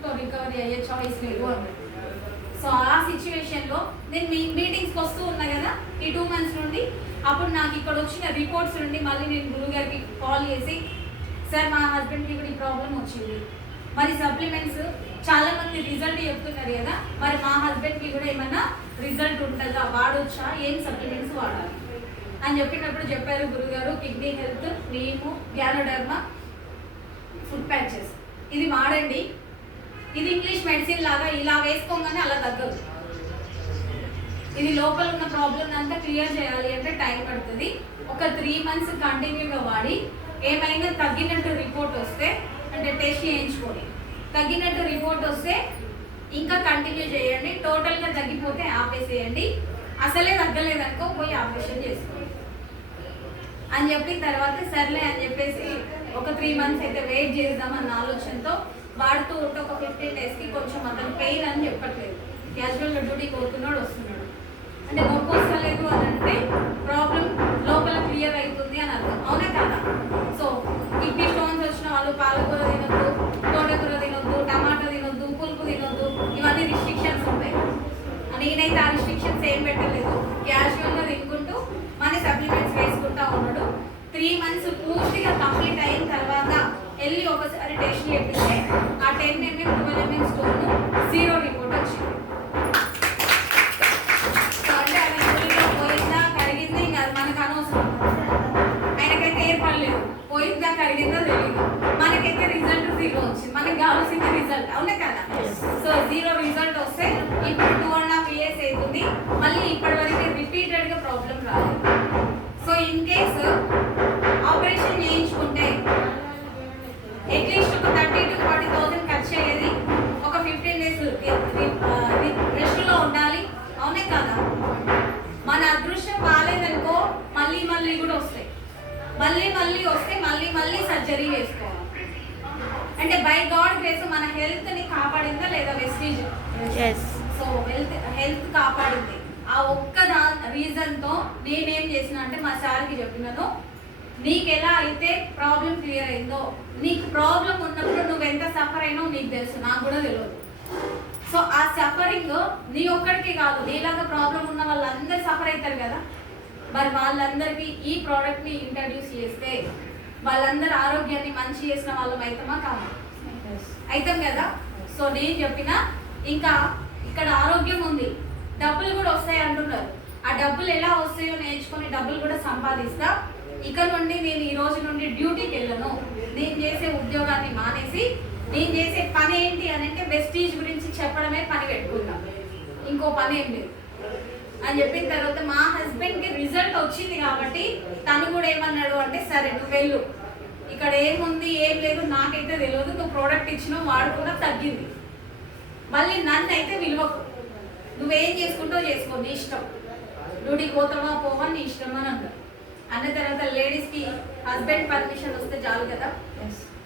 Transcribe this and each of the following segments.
లైఫ్తో recovery అయ్యే choice లేదు అన్నాడు. సో ఆ సిచ్యువేషన్లో నేను మీటింగ్స్కి వస్తూ ఉన్నా కదా ఈ 2 months నుండి. అప్పుడు నాకు ఇక్కడ వచ్చిన రిపోర్ట్స్ నుండి మళ్ళీ నేను గురువు గారికి కాల్ చేసి, సార్ మా హస్బెండ్కి కూడా ఈ ప్రాబ్లం వచ్చింది, మరి సప్లిమెంట్స్ చాలామంది రిజల్ట్ చెప్తున్నారు కదా, మరి మా హస్బెండ్కి కూడా ఏమన్నా రిజల్ట్ ఉంటుందా, వాడొచ్చా, ఏం సప్లిమెంట్స్ వాడాలి అని చెప్పినప్పుడు చెప్పారు గురుగారు, kidney health, neem, ganoderma, food patches ఇది వాడండి. ఇది ఇంగ్లీష్ మెడిసిన్ లాగా ఇలా వేసుకోగానే అలా తగ్గదు. ఇది లోపల ఉన్న ప్రాబ్లం అంతా క్లియర్ చేయాలి అంటే టైం పడుతుంది. ఒక 3 months కంటిన్యూగా వాడి ఏమైనా తగ్గినట్టు రిపోర్ట్ వస్తే, అంటే టెస్ట్ చేయించుకొని తగ్గినట్టు రిపోర్ట్ వస్తే ఇంకా కంటిన్యూ చేయండి. టోటల్గా తగ్గిపోతే ఆపేసేయండి. అసలే తగ్గలేదనుకో పోయి ఆపరేషన్ చేసుకోండి అని చెప్పిన తర్వాత సర్లే అని చెప్పేసి ఒక 3 months అయితే వెయిట్ చేద్దామన్న ఆలోచనతో వాడుతూ ఉంటే ఒక 15 daysకి కొంచెం అతను పెయిన్ అని చెప్పట్లేదు, క్యాజువల్గా డ్యూటీకి పోతున్నాడు వస్తున్నాడు. అంటే నొప్పి వస్తలేదు అని అంటే ప్రాబ్లం లోపల క్లియర్ అవుతుంది అని అర్థం, అవునా కదా? సో కిడ్నీ స్టోన్స్ వచ్చిన వాళ్ళు పాలకూర తినొద్దు, తోటకూర తినొద్దు, టమాటా తినొద్దు, పులుపు తినొద్దు, ఇవన్నీ రిస్ట్రిక్షన్స్ ఉంటాయి. నేనైతే ఆ రిస్ట్రిక్షన్స్ ఏం పెట్టలేదు, క్యాజువల్గా తినుకుంటూ మన సప్లిమెంట్స్ వేసుకుంటా ఉన్నాడు. 3 months పూర్తిగా కంప్లీట్ అయిన తర్వాత వెళ్ళి ఒకసారి టెస్ట్ చేపిస్తే ఆ 10 mm 12 mm స్టోన్ 0 రిపోర్ట్ వచ్చింది. అంటే అది ఊరిలో పోయిందా కరిగిందా ఇంకా అది మనకు అనవసరం, ఆయనకైతే ఏర్పడలేదు, పోయిందా కరిగిందా తెలియదు, మనకైతే రిజల్ట్ 0 వచ్చింది, మనకి కావాల్సిన రిజల్ట్, అవునా కదా? సో 0 రిజల్ట్ వస్తే ఇప్పుడు 2.5 years అవుతుంది, మళ్ళీ ఇప్పటి వరకు రిపీటెడ్గా ప్రాబ్లం రాలేదు. సో ఇన్ కేసు ఆపరేషన్ చేయించుకుంటే అట్లీస్ట్ ఒక 30,000 to 40,000 ఖర్చు అయ్యేది, ఒక 15 days రెస్ట్లో ఉండాలి, అవునే కదా? మన అదృష్టం బాగాలేదనుకో మళ్ళీ మళ్ళీ కూడా వస్తాయి, మళ్ళీ వస్తే మళ్ళీ సర్జరీ చేసుకోవాలి. అంటే బై గాడ్ గ్రేస్ మన హెల్త్ని కాపాడిందా లేదా వెస్టీజ్? సో హెల్త్ కాపాడింది. ఆ ఒక్క రీజన్తో నేనేం చేసిన అంటే మా సార్కి చెప్పినాను, నీకు ఎలా అయితే ప్రాబ్లం క్లియర్ అయిందో, నీకు ప్రాబ్లం ఉన్నప్పుడు నువ్వు ఎంత సఫర్ అయినో నీకు తెలుసు, నాకు కూడా తెలియదు. సో ఆ సఫరింగ్ నీ ఒక్కడికి కాదు, నీలాగా ప్రాబ్లం ఉన్న వాళ్ళందరూ సఫర్ అవుతారు కదా, మరి వాళ్ళందరికీ ఈ ప్రోడక్ట్ని ఇంట్రడ్యూస్ చేస్తే వాళ్ళందరూ ఆరోగ్యాన్ని మంచి చేసిన వాళ్ళం అవుతామా కాదు? అవుతాం కదా. సో నేను చెప్పిన ఇంకా ఇక్కడ ఆరోగ్యం ఉంది, డబ్బులు కూడా వస్తాయి అంటున్నారు. ఆ డబ్బులు ఎలా వస్తాయో నేర్చుకొని డబ్బులు కూడా సంపాదిస్తా. ఇక నుండి నేను ఈ రోజు నుండి డ్యూటీకి వెళ్ళను, నేను చేసే ఉద్యోగాన్ని మానేసి నేను చేసే పని ఏంటి అని అంటే వెస్టీజ్ గురించి చెప్పడమే పని పెట్టుకున్నాం, ఇంకో పని ఏం లేదు అని చెప్పిన తర్వాత మా హస్బెండ్కి రిజల్ట్ వచ్చింది కాబట్టి తను కూడా ఏమన్నాడు అంటే, సరే నువ్వు వెళ్ళు, ఇక్కడ ఏముంది ఏం లేదు నాకైతే తెలియదు, నువ్వు ప్రోడక్ట్ ఇచ్చినావు వాడుకున్నా తగ్గింది, మళ్ళీ నన్ను అయితే విలువకు, నువ్వేం చేసుకుంటావు చేసుకో, నీ ఇష్టం, డ్యూటీకి పోతావా పోవా నీ ఇష్టం అని అన్నారు. అన్న తర్వాత లేడీస్కి హస్బెండ్ పర్మిషన్ వస్తే చాలు కదా,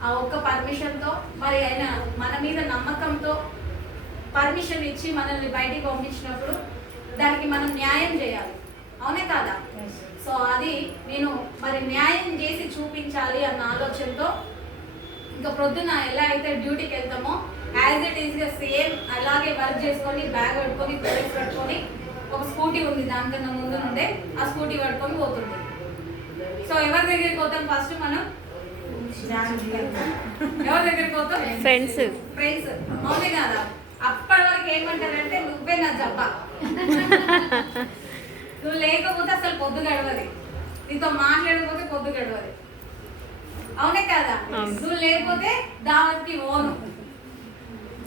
ఆ ఒక్క పర్మిషన్తో మరి ఆయన మన మీద నమ్మకంతో పర్మిషన్ ఇచ్చి మనల్ని బయటికి పంపించినప్పుడు దానికి మనం న్యాయం చేయాలి, అవునే కాదా? సో అది నేను మరి న్యాయం చేసి చూపించాలి అన్న ఆలోచనతో ఇంకా ప్రొద్దున ఎలా అయితే డ్యూటీకి వెళ్తామో యాజ్ ఇట్ ఈస్గా సేమ్ అలాగే వర్క్ చేసుకొని బ్యాగ్ పట్టుకొని ప్రొడక్ట్స్ పట్టుకొని, ఒక స్కూటీ ఉంది దానికన్నా ముందు నుండే ఆ స్కూటీ పట్టుకొని పోతుంది. సో ఎవరి దగ్గరికి పోతాం ఫస్ట్ మనం? ఎవరి దగ్గరికి పోతాం? ఫ్రెండ్స్. అవునే కదా. అప్పటి వరకు ఏమంటారంటే నువ్వే నా జబ్బ, నువ్వు లేకపోతే అసలు పొద్దు గడవది, నీతో మాట్లాడకపోతే పొద్దు గడవది, అవునే కదా? నువ్వు లేకపోతే దావత్కి ఓను,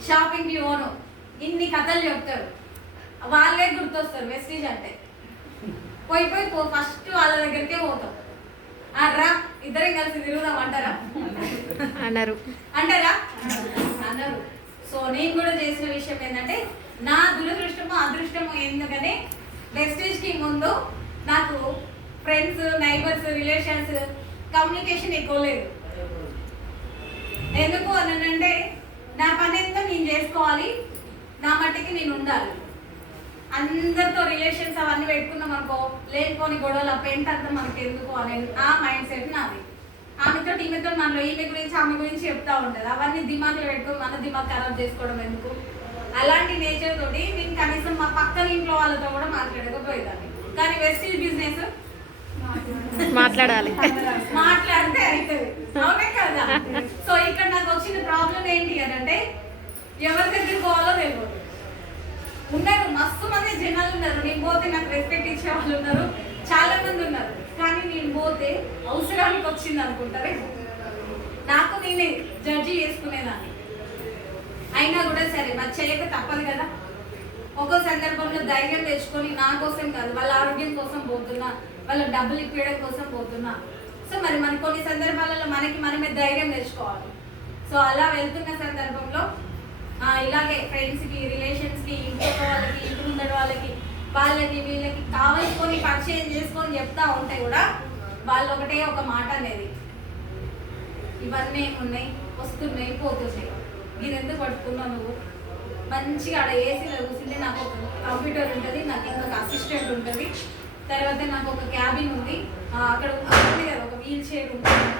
షాపింగ్కి ఓను, ఇన్ని కథలు చెప్తారు, వాళ్ళే గుర్తొస్తారు వెస్టీజ్ అంటే. పోయి ఫస్ట్ వాళ్ళ దగ్గరికే పోతాం. రా ఇద్దరం కలిసి తిరుగుదాం అంటారా? అంటారా? అన్నారు. సో నేను కూడా చేసిన విషయం ఏంటంటే నా దురదృష్టమో అదృష్టమో ఎందుకని వెస్టీజ్కి ముందు నాకు ఫ్రెండ్స్, నైబర్స్, రిలేషన్స్ కమ్యూనికేషన్ ఎక్కువ లేదు. ఎందుకు అని అంటే నా పని ఎంతో నేను చేసుకోవాలి, నా మట్టికి నేను ఉండాలి. అందరితో రిలేషన్స్ అవన్నీ పెట్టుకున్నాం అనుకో, లేకపోని గొడవలు ఆ పెంట్ అంతా మనకి ఎందుకు అనే ఆ మైండ్ సెట్ నాది. ఆమెతో ఈమెతో మనలో ఈమె గురించి ఆమె గురించి చెప్తా ఉంటుంది. అవన్నీ దిమాగ్లో పెట్టుకొని మన దిమాగ్ ఖరాబ్ చేసుకోవడం ఎందుకు? అలాంటి నేచర్ తోటి నేను కనీసం మా పక్కన ఇంట్లో వాళ్ళతో కూడా మాట్లాడకపోయేదాన్ని. కానీ వెస్టీజ్ బిజినెస్ మాట్లాడాలి, మాట్లాడితే అవుతుంది, అవునే కదా? సో ఇక్కడ నాకు వచ్చిన ప్రాబ్లం ఏంటి అని అంటే ఎవరి దగ్గరికి పోవాలో తెలియదు. ఉన్నారు, మస్తు మంది జనాలు ఉన్నారు. నేను పోతే నాకు రెస్పెక్ట్ ఇచ్చే వాళ్ళు ఉన్నారు, చాలా మంది ఉన్నారు. కానీ నేను పోతే అవసరానికి వచ్చింది అనుకుంటారే, నాకు నేనే జడ్జి చేసుకునేదాన్ని. అయినా కూడా సరే మరి చేయక తప్పదు కదా. ఒక్కో సందర్భంలో ధైర్యం తెచ్చుకొని నా కోసం కాదు, వాళ్ళ ఆరోగ్యం కోసం పోతున్నా, వాళ్ళ డబ్బులు ఇప్పించడం కోసం పోతున్నా. సో మరి మన కొన్ని సందర్భాలలో మనకి మనమే ధైర్యం తెచ్చుకోవాలి. సో అలా వెళ్తున్న సందర్భంలో ఇలాగే ఫ్రెండ్స్కి, రిలేషన్స్కి, ఇంట్లో వాళ్ళకి, ఇంట్లో ఉన్న వాళ్ళకి వీళ్ళకి కావాల్సుకొని పరిచయం చేసుకొని చెప్తా ఉంటే కూడా వాళ్ళు ఒకటే ఒక మాట అనేది, ఇవన్నీ ఉన్నాయి, వస్తున్నాయి, పోతున్నాయి, ఇది ఎందుకు పట్టుకున్నావు నువ్వు? మంచిగా ఆడ ఏసీలో కూర్చుంటే నాకు ఒక కంప్యూటర్ ఉంటుంది, నాకు ఇంకొక అసిస్టెంట్ ఉంటుంది, తర్వాత నాకు ఒక క్యాబిన్ ఉంది, అక్కడ ఉంటుంది కదా ఒక వీల్ చైర్ ఉంటుంది.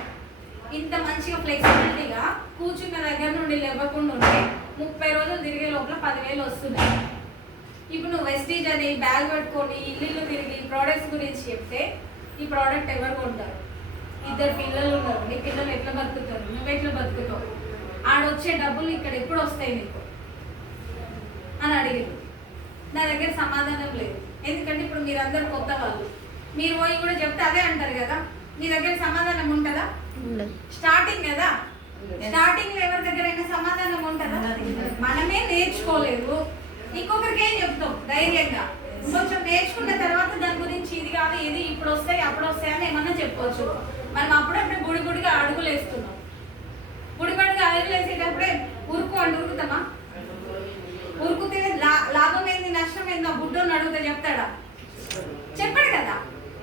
ఇంత మంచిగా ఫ్లెక్సిబిలిటీగా కూర్చున్న దగ్గర నుండి లేవకుండా ఉంటే 30 రోజులు తిరిగే లోపల 10,000 వస్తున్నాయి. ఇప్పుడు నువ్వు వెస్టీజ్ అని బ్యాగ్ పట్టుకొని ఇల్లు తిరిగి ప్రోడక్ట్స్ గురించి చెప్తే ఈ ప్రోడక్ట్ ఎవరు కొంటారు? 2 పిల్లలు ఉన్నారు, నీ పిల్లలు ఎట్లా బతుకుతారు, నువ్వు ఎట్లా బతుకుతావు, ఆడొచ్చే డబ్బులు ఇక్కడ ఎప్పుడు వస్తాయి నీకు అని అడిగారు. నా దగ్గర సమాధానం లేదు. ఎందుకంటే ఇప్పుడు మీరందరూ కొత్త వాళ్ళు, మీరు పోయి కూడా చెప్తే అదే అంటారు కదా. మీ దగ్గర సమాధానం ఉంటుందా? స్టార్టింగ్ కదా, స్టార్టింగ్ ఎవరి దగ్గరైనా సమాధానం ఉంటుందా? మనమే నేర్చుకోలేదు, ఇంకొకరికి ఏం చెప్తాం ధైర్యంగా? కొంచెం నేర్చుకున్న తర్వాత దాని గురించి ఇది కాదు, ఇది ఇప్పుడు వస్తాయి అప్పుడు వస్తాయి అని ఏమన్నా చెప్పవచ్చు. మనం అప్పుడప్పుడు గుడిగా అడుగులు వేస్తున్నాం. గుడిగా అడుగులు వేసేటప్పుడే ఉరుకుతామా? ఉరుకుతే లాభం ఏంది నష్టం ఏంది? ఆ బుడ్డోని అడిగితే చెప్తాడా? చెప్పాడు కదా.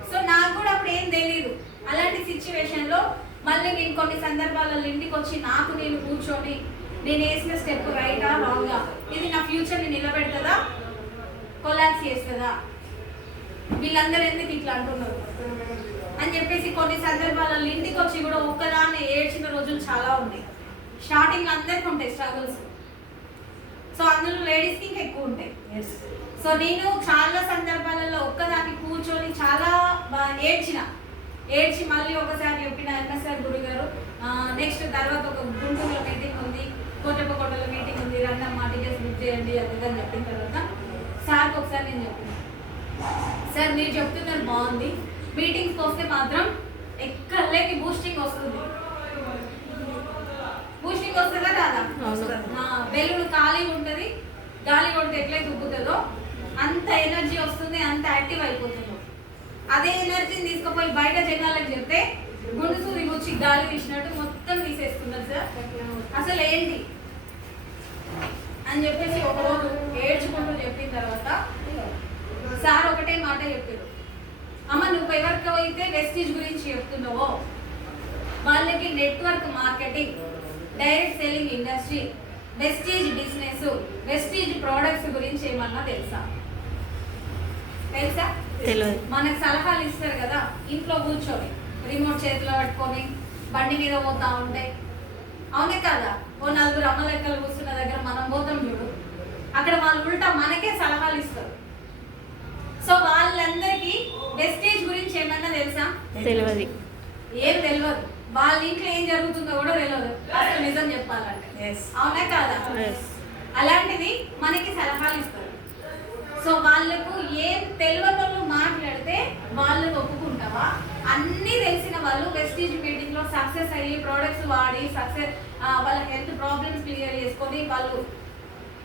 సో నాకు కూడా అప్పుడు ఏం తెలియదు. అలాంటి సిచ్యువేషన్లో మళ్ళీ నేను కొన్ని సందర్భాలలో ఇంటికి వచ్చి నాకు నేను కూర్చొని నేను వేసిన స్టెప్ రైటా రాంగా, ఇది నా ఫ్యూచర్ని నిలబెడుతుందా కొలాప్స్ చేస్తుందా, వీళ్ళందరూ ఎందుకు ఇట్లా అంటున్నారు అని చెప్పేసి కొన్ని సందర్భాలలో ఇంటికి వచ్చి కూడా ఒక్కదాన్ని ఏడ్చిన రోజులు చాలా ఉన్నాయి. స్టార్టింగ్ అందరికీ ఉంటాయి స్ట్రగుల్స్. సో అందులో లేడీస్కి ఇంకా ఎక్కువ ఉంటాయి. సో నేను చాలా సందర్భాలలో ఒక్కదాన్ని కూర్చొని చాలా ఏడ్చి మళ్ళీ ఒకసారి చెప్పిన ఎంఎస్ఆర్ గురుగారు నెక్స్ట్ తర్వాత ఒక గుంటూరులో మీటింగ్ ఉంది, కోటప్పకోటలో మీటింగ్ ఉంది, రండమ్మా టీచర్స్ బుక్ చేయండి అని చెప్పిన తర్వాత సార్కి ఒకసారి నేను చెప్పిన, సార్ మీరు చెప్తున్నారు బాగుంది, మీటింగ్స్కి వస్తే మాత్రం ఎక్కర్లేకి బూస్టింగ్ వస్తుంది. బూస్టింగ్ వస్తుందా రాదా? బెలూన్ ఖాళీ ఉంటుంది, గాలి కొడితే ఎట్లయితే ఉబ్బుతుందో అంత ఎనర్జీ వస్తుంది, అంత యాక్టివ్ అయిపోతుంది. అదే ఎనర్జీని తీసుకుపోయి బయట జనాలకు చెప్తే గుండు సూది వచ్చి గాలి తీసినట్టు మొత్తం తీసేస్తున్నారు సార్, అసలు ఏంటి అని చెప్పేసి ఒకరోజు ఏడ్చుకుంటూ చెప్పిన తర్వాత సార్ ఒకటే మాట చెప్పారు, అమ్మ నువ్వు ఎవరికి అయితే వెస్టీజ్ గురించి చెప్తున్నావో వాళ్ళకి network marketing, direct selling industry, Vestige business, Vestige products గురించి ఏమన్నా తెలుసా? మనకు సలహాలు ఇస్తారు కదా, ఇంట్లో కూర్చొని రిమోట్ చేతిలో పట్టుకొని బండి మీద పోతా ఉంటే, అవునే కదా, ఓ 4 అమ్మ లెక్కలు కూర్చున్న దగ్గర మనం పోతాం చూడు, అక్కడ వాళ్ళు ఉల్టా మనకే సలహాలు ఇస్తారు. సో వాళ్ళందరికీ వెస్టేజ్ గురించి ఏమన్నా తెలుసా? తెలియదు, ఏం తెలియదు. వాళ్ళ ఇంట్లో ఏం జరుగుతుందో కూడా తెలియదు అసలు నిజం చెప్పాలంటే, అవునా కాదా? అలాంటిది మనకి సలహాలు ఇస్తారు. సో వాళ్ళకు ఏం తెలియని మాట్లాడితే వాళ్ళని ఒప్పుకుంటావా? అన్నీ తెలిసిన వాళ్ళు వెస్టీజ్ మీటింగ్లో సక్సెస్ అయ్యి ప్రోడక్ట్స్ వాడి సక్సెస్ వాళ్ళ హెల్త్ ప్రాబ్లమ్స్ క్లియర్ చేసుకొని వాళ్ళు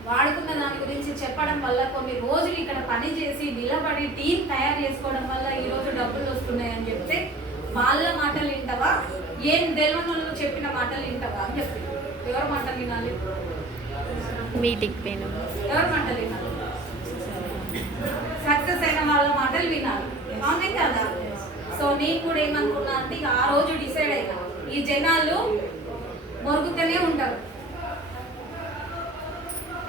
వాడుకున్న దాని గురించి చెప్పడం వల్ల కొన్ని రోజులు ఇక్కడ పని చేసి నిలబడి టీం తయారు చేసుకోవడం వల్ల ఈరోజు డబ్బులు వస్తున్నాయి అని చెప్తే వాళ్ళ మాటలు వింటావా? ఏం తెలియని వాళ్ళు చెప్పిన మాటలు వింటావా అని చెప్పి ఎవరి మాటలు వినాలి? మీటింగ్ ఎవరి మాటలు వినాలి? సక్సెస్ అయిన వాళ్ళ మాటలు వినాలి, అవునే కదా? సో నేను కూడా ఏమనుకున్నా అంటే ఆ రోజు డిసైడ్ అయినా ఈ జనాలు మొరుగుతూనే ఉంటారు.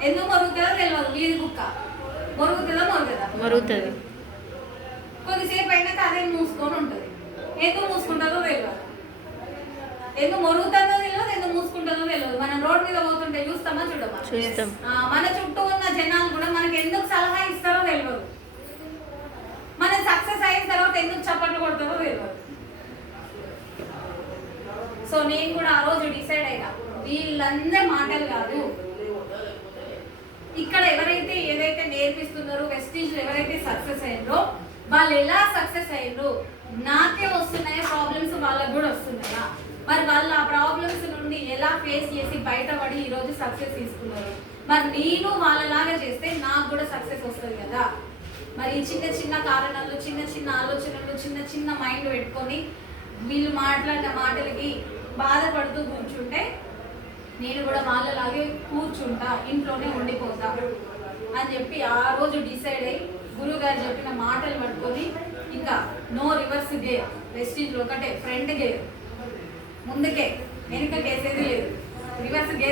ఎందుకు మొరుగుతుందో తెలియదు, వీధి కుక్క మొరుగుతుందా మొరుగుతుంది. కొద్దిసేపు అయినాక అదే మూసుకొని ఉంటుంది, ఎందుకు మూసుకుంటుందో తెలియదు. ఎందుకు మొరుగుతుందో తెలియదు, ఎందుకు మూసుకుంటుందో తెలియదు. మనం రోడ్ మీద పోతుంటే చూస్తామా చూడమా? చూస్తాం. మన చుట్టూ ఉన్న జనాలు కూడా మనకి ఎందుకు సలహా ఇస్తారో తెలియదు. మనం సక్సెస్ అయిన తర్వాత ఎందుకు చప్పట్లు కొడతారో తెలియదు. సో నేను కూడా ఆ రోజు డిసైడ్ అయినా, వీళ్ళందరి మాటలు కాదు, ఇక్కడ ఎవరైతే ఏదైతే నేర్పిస్తున్నారో వెస్టీజ్ ఎవరైతే సక్సెస్ అయ్యారో వాళ్ళు ఎలా సక్సెస్ అయ్యారు, నాకే వస్తున్నాయా ప్రాబ్లమ్స్, వాళ్ళకు కూడా వస్తున్నాయా, మరి వాళ్ళు ఆ ప్రాబ్లమ్స్ నుండి ఎలా ఫేస్ చేసి బయటపడి ఈరోజు సక్సెస్ తీసుకున్నారు. మరి నేను వాళ్ళలాగా చేస్తే నాకు కూడా సక్సెస్ వస్తుంది కదా. మరి ఈ చిన్న చిన్న కారణాలు, చిన్న చిన్న ఆలోచనలు, చిన్న చిన్న మైండ్ పెట్టుకొని వీళ్ళు మాట్లాడిన మాటలకి బాధపడుతూ కూర్చుంటే నేను కూడా వాళ్ళలాగే కూర్చుంటా, ఇంట్లోనే ఉండిపోతా అని చెప్పి ఆ రోజు డిసైడ్ అయ్యి గురువు గారు చెప్పిన మాటలు పట్టుకొని ఇంకా నో రివర్స్ గేర్, వెస్టీజ్ ఒకటే ఫ్రంట్ గేర్, ముందుకే వెనుక కేసేది లేదు, రివర్స్ గేర్